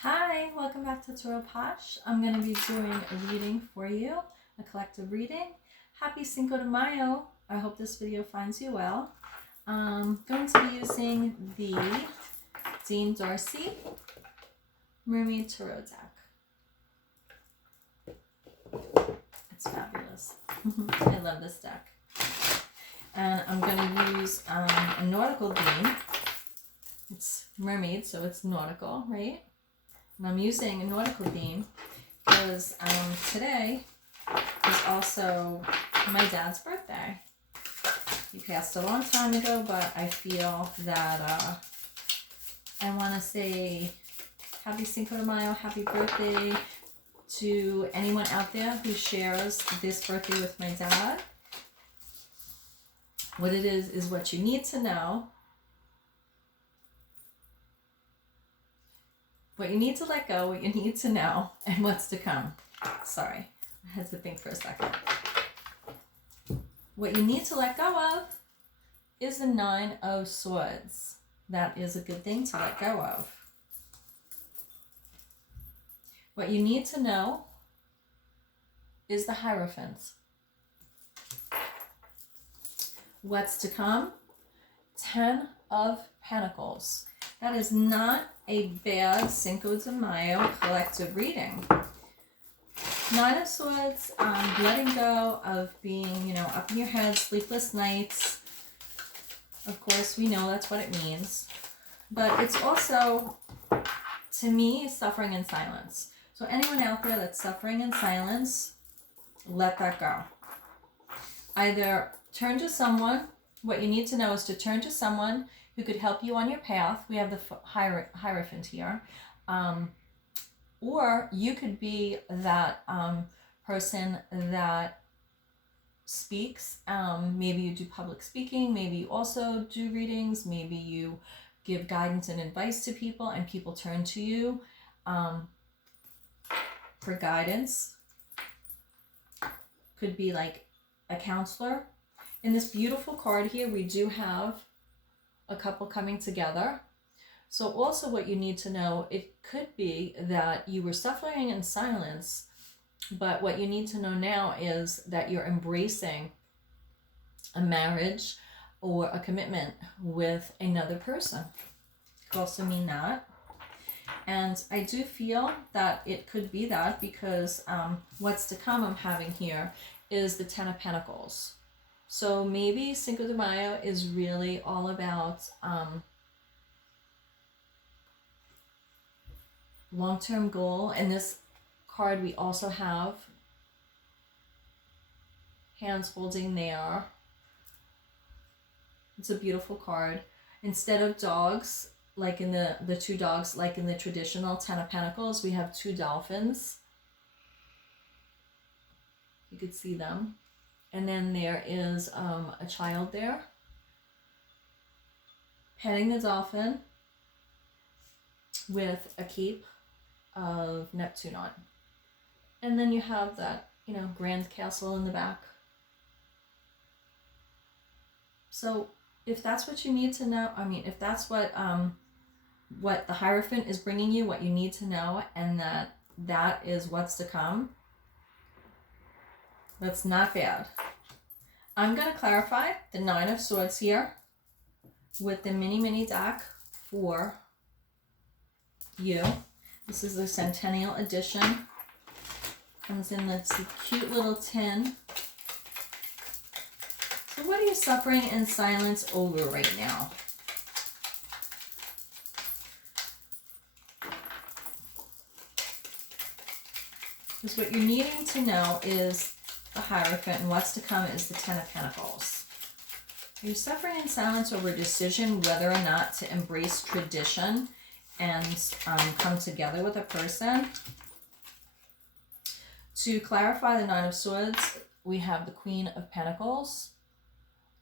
Hi, welcome back to TAROTPOSH. I'm going to be doing a reading for you, a collective reading. Happy Cinco de Mayo. I hope this video finds you well. I'm going to be using the Dean Darcy Mermaid Tarot deck. It's fabulous. I love this deck. And I'm going to use a nautical theme. It's mermaid, so it's nautical, right? And I'm using a nautical theme because today is also my dad's birthday. He passed a long time ago, but I feel that I want to say happy Cinco de Mayo, happy birthday to anyone out there who shares this birthday with my dad. What it is what you need to know. What you need to let go, what you need to know, and what's to come. Sorry, I had to think for a second. What you need to let go of is the 9 of Swords. That is a good thing to let go of. What you need to know is the Hierophant. What's to come? 10 of Pentacles. That is not a bad Cinco de Mayo collective reading. 9 of Swords, letting go of being, up in your head, sleepless nights. Of course, we know that's what it means. But it's also, to me, suffering in silence. So anyone out there that's suffering in silence, let that go. Either turn to someone. What you need to know is to turn to someone who could help you on your path. We have the Hierophant here. Or you could be that person that speaks. Maybe you do public speaking. Maybe you also do readings. Maybe you give guidance and advice to people and people turn to you for guidance. Could be like a counselor. In this beautiful card here, we do have a couple coming together. So also what you need to know, it could be that you were suffering in silence, but what you need to know now is that you're embracing a marriage or a commitment with another person. It could also mean that. And I do feel that it could be that because what's to come I'm having here is the 10 of Pentacles. So maybe Cinco de Mayo is really all about long-term goal. In this card, we also have hands holding there. It's a beautiful card. Instead of dogs, like in the two dogs, like in the traditional 10 of Pentacles, we have two dolphins. You could see them. And then there is a child there petting the dolphin with a cape of Neptune on. And then you have that, grand castle in the back. So if that's what you need to know, if that's what the Hierophant is bringing you, what you need to know, and that is what's to come, that's not bad. I'm going to clarify the 9 of Swords here with the mini deck for you. This is the Centennial Edition. Comes in this cute little tin. So what are you suffering in silence over right now? Because what you're needing to know is the Hierophant, and what's to come is the 10 of Pentacles. Are you suffering in silence over a decision whether or not to embrace tradition and come together with a person? To clarify the 9 of Swords, we have the Queen of Pentacles.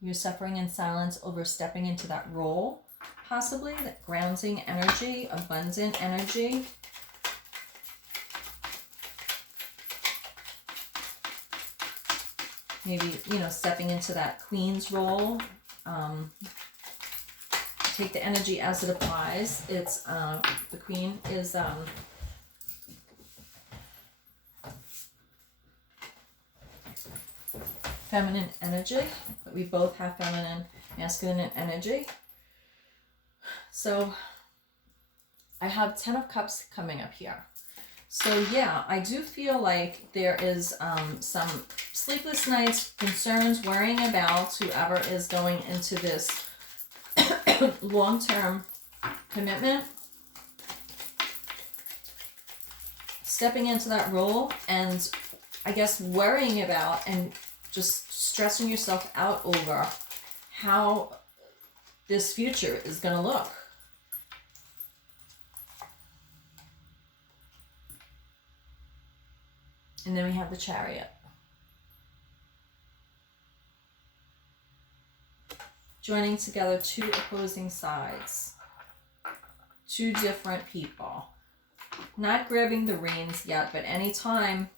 You're suffering in silence over stepping into that role, possibly, that grounding energy, abundant energy. Maybe, stepping into that queen's role. take the energy as it applies. It's the Queen is feminine energy, but we both have feminine, masculine energy. So I have 10 of Cups coming up here. So yeah, I do feel like there is some sleepless nights, concerns, worrying about whoever is going into this long-term commitment, stepping into that role, and I guess worrying about and just stressing yourself out over how this future is going to look. And then we have the Chariot. Joining together two opposing sides. Two different people. Not grabbing the reins yet, but anytime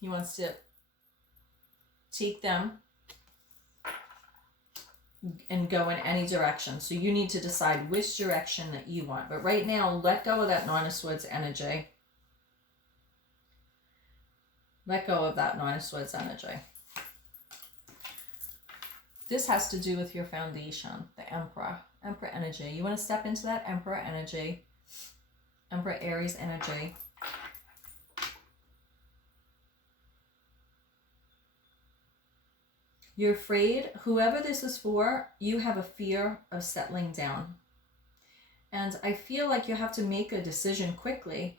he wants to take them and go in any direction. So you need to decide which direction that you want. But right now, let go of that Nine of Swords energy. Let go of that Nine of Swords energy. This has to do with your foundation, the Emperor. Emperor energy. You want to step into that Emperor energy. Emperor Aries energy. You're afraid, whoever this is for, you have a fear of settling down. And I feel like you have to make a decision quickly.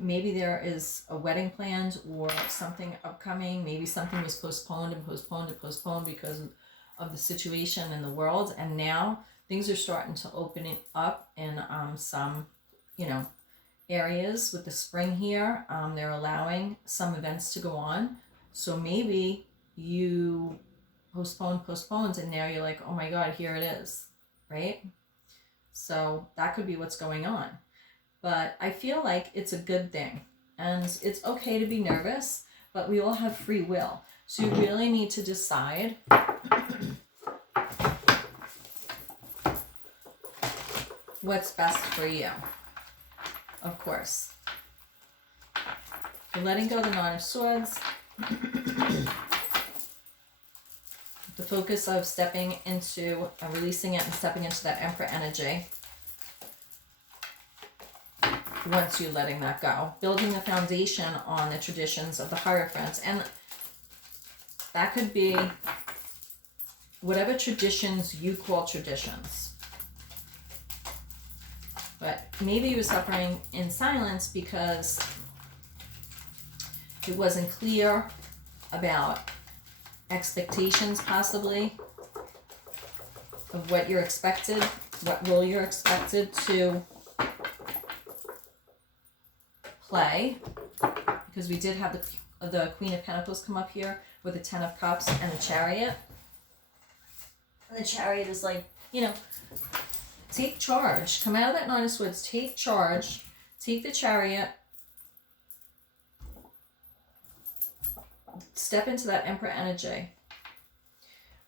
Maybe there is a wedding planned or something upcoming. Maybe something was postponed and postponed and postponed because of the situation in the world. And now things are starting to open it up in some, you know, areas with the spring here. They're allowing some events to go on. So maybe you postponed, and now you're like, oh my God, here it is, right? So that could be what's going on. But I feel like it's a good thing. And it's okay to be nervous, but we all have free will. So you really need to decide what's best for you, of course. You're letting go of the Nine of Swords. The focus of stepping into, releasing it and stepping into that Emperor energy. Once you're letting that go. Building the foundation on the traditions of the Hierophant. And that could be whatever traditions you call traditions. But maybe you were suffering in silence because it wasn't clear about expectations, possibly, of what you're expected, what role you're expected to play, because we did have the Queen of Pentacles come up here with the 10 of Cups and the Chariot. And the Chariot is like, you know, take charge. Come out of that Nine of Swords, take charge, take the Chariot, step into that Emperor energy.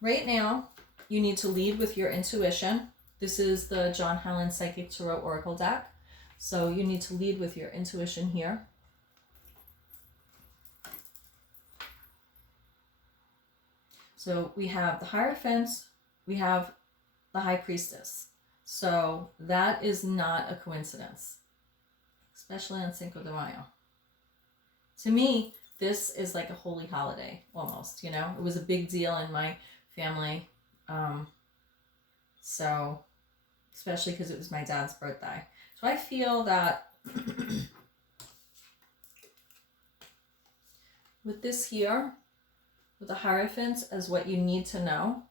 Right now, you need to lead with your intuition. This is the John Howland Psychic Tarot Oracle deck. So you need to lead with your intuition here. So we have the Hierophant, we have the High Priestess. So that is not a coincidence, especially on Cinco de Mayo. To me, this is like a holy holiday, almost, you know? It was a big deal in my family. So, especially because it was my dad's birthday. So I feel that with this here, with the Hierophant as what you need to know,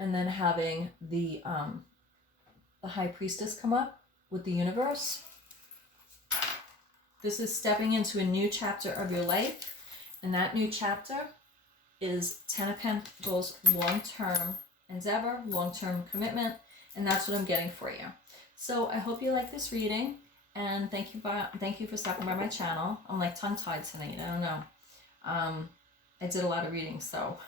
and then having the High Priestess come up with the Universe. This is stepping into a new chapter of your life, and that new chapter is 10 of Pentacles, long-term endeavor, long-term commitment, and that's what I'm getting for you. So I hope you like this reading, and thank you for stopping by my channel. I'm like tongue-tied tonight. I don't know. I did a lot of reading, so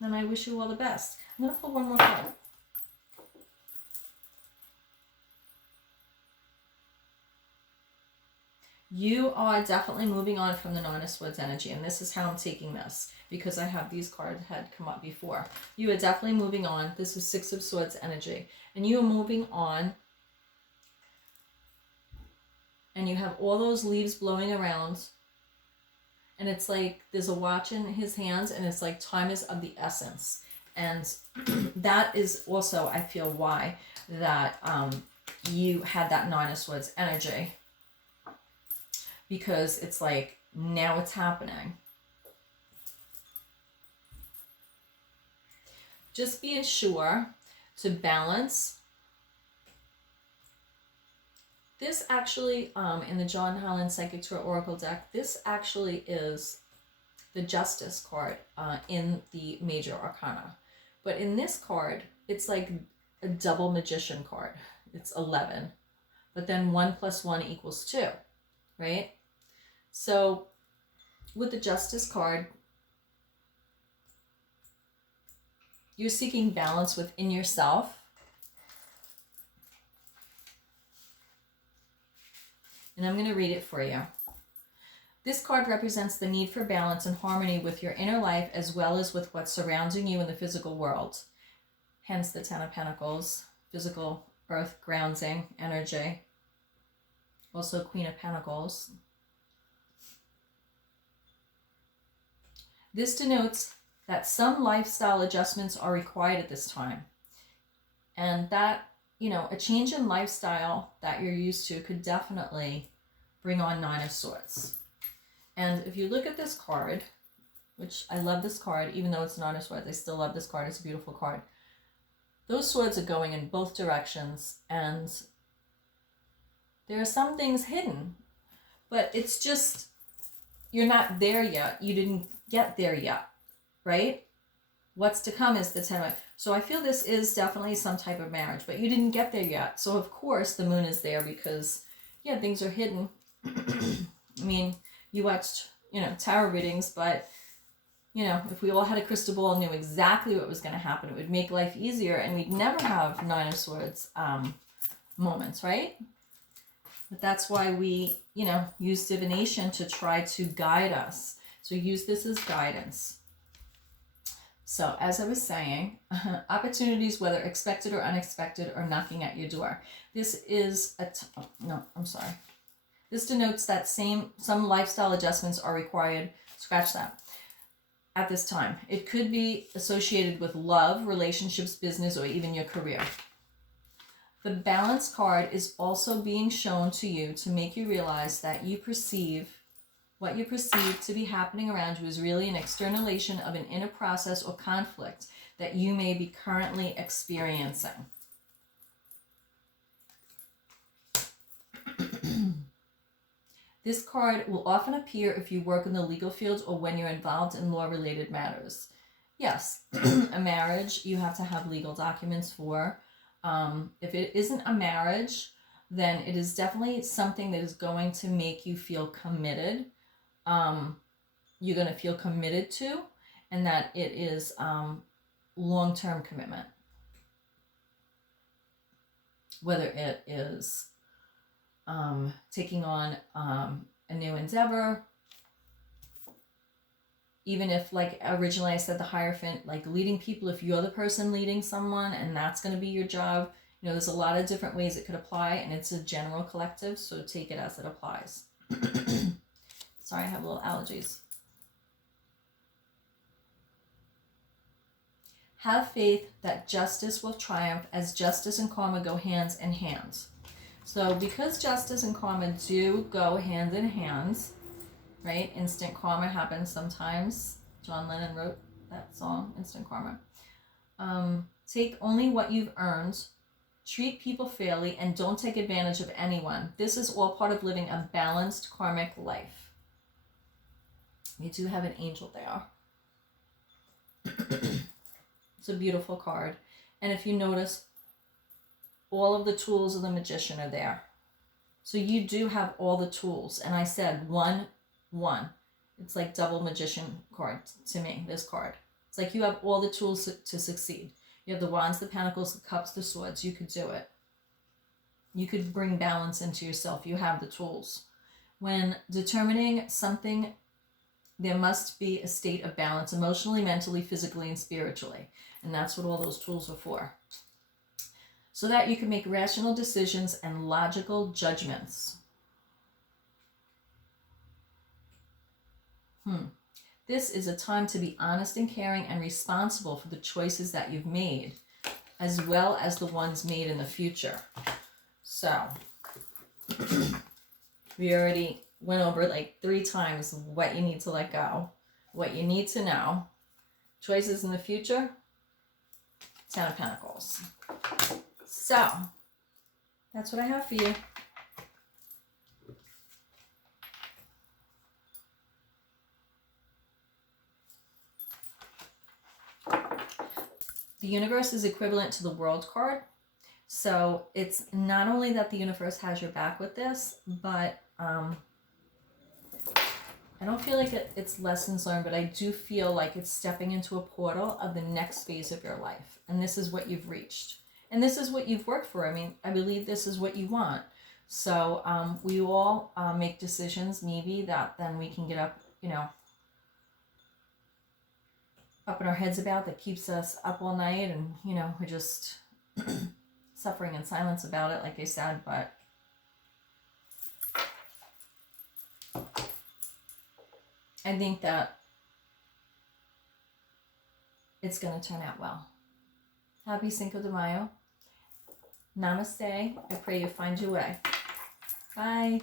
And I wish you all the best. I'm going to pull one more card. You are definitely moving on from the Nine of Swords energy, and this is how I'm taking this, because I have these cards had come up before. You are definitely moving on. This is Six of Swords energy, and you are moving on, and you have all those leaves blowing around, and it's like there's a watch in his hands, and it's like time is of the essence. And that is also, I feel, why that you had that Nine of Swords energy. Because it's like, now it's happening. Just being sure to balance. This actually, in the John Holland Psychic Tarot Oracle deck, this actually is the Justice card in the Major Arcana. But in this card, it's like a double Magician card. It's 11. But then 1 + 1 = 2, right? So with the Justice card, you're seeking balance within yourself. And I'm going to read it for you. This card represents the need for balance and harmony with your inner life as well as with what's surrounding you in the physical world. Hence the Ten of Pentacles, physical earth grounding energy. Also Queen of Pentacles. This denotes that some lifestyle adjustments are required at this time. And that, you know, a change in lifestyle that you're used to could definitely bring on Nine of Swords. And if you look at this card, which I love this card, even though it's Nine of Swords, I still love this card. It's a beautiful card. Those swords are going in both directions, and there are some things hidden, but it's just, you're not there yet. You didn't get there yet, right? What's to come is the 10. So I feel this is definitely some type of marriage, but you didn't get there yet. So of course the moon is there because, yeah, things are hidden. I mean, you watched, you know, tarot readings, but, you know, if we all had a crystal ball and knew exactly what was going to happen, it would make life easier, and we'd never have Nine of Swords moments, right? But that's why we, you know, use divination to try to guide us. So use this as guidance. So as I was saying, opportunities, whether expected or unexpected, are knocking at your door. This is This denotes that some lifestyle adjustments are required. Scratch that. At this time, it could be associated with love, relationships, business, or even your career. The Balance card is also being shown to you to make you realize that what you perceive to be happening around you is really an externalization of an inner process or conflict that you may be currently experiencing. This card will often appear if you work in the legal field or when you're involved in law-related matters. Yes, a marriage you have to have legal documents for. If it isn't a marriage, then it is definitely something that is going to make you feel committed. You're going to feel committed to, and that it is long-term commitment. Whether it is taking on a new endeavor, even if, like originally I said, the Hierophant, like leading people, if you're the person leading someone and that's going to be your job, you know, there's a lot of different ways it could apply, and it's a general collective, so take it as it applies. Sorry, I have little allergies. Have faith that justice will triumph, as justice and karma go hands in hand. So because justice and karma do go hand in hand, right? Instant karma happens sometimes. John Lennon wrote that song, Instant Karma. Take only what you've earned. Treat people fairly and don't take advantage of anyone. This is all part of living a balanced karmic life. We do have an angel there. It's a beautiful card. And if you notice, all of the tools of the Magician are there. So you do have all the tools. And I said 1, 1. It's like double Magician card to me, this card. It's like you have all the tools to succeed. You have the Wands, the Pentacles, the Cups, the Swords. You could do it. You could bring balance into yourself. You have the tools. When determining something, there must be a state of balance emotionally, mentally, physically, and spiritually. And that's what all those tools are for. So that you can make rational decisions and logical judgments. This is a time to be honest and caring and responsible for the choices that you've made, as well as the ones made in the future. So, we already went over like 3 times what you need to let go, what you need to know. Choices in the future, 10 of Pentacles. So, that's what I have for you. The universe is equivalent to the World card. So it's not only that the universe has your back with this, but I don't feel like it's lessons learned, but I do feel like it's stepping into a portal of the next phase of your life. And this is what you've reached. And this is what you've worked for. I mean, I believe this is what you want. So we all make decisions maybe that then we can get up, you know, up in our heads about, that keeps us up all night, and you know, we're just suffering in silence about it, like I said. But I think that it's going to turn out well. Happy Cinco de Mayo. Namaste. I pray you find your way. Bye.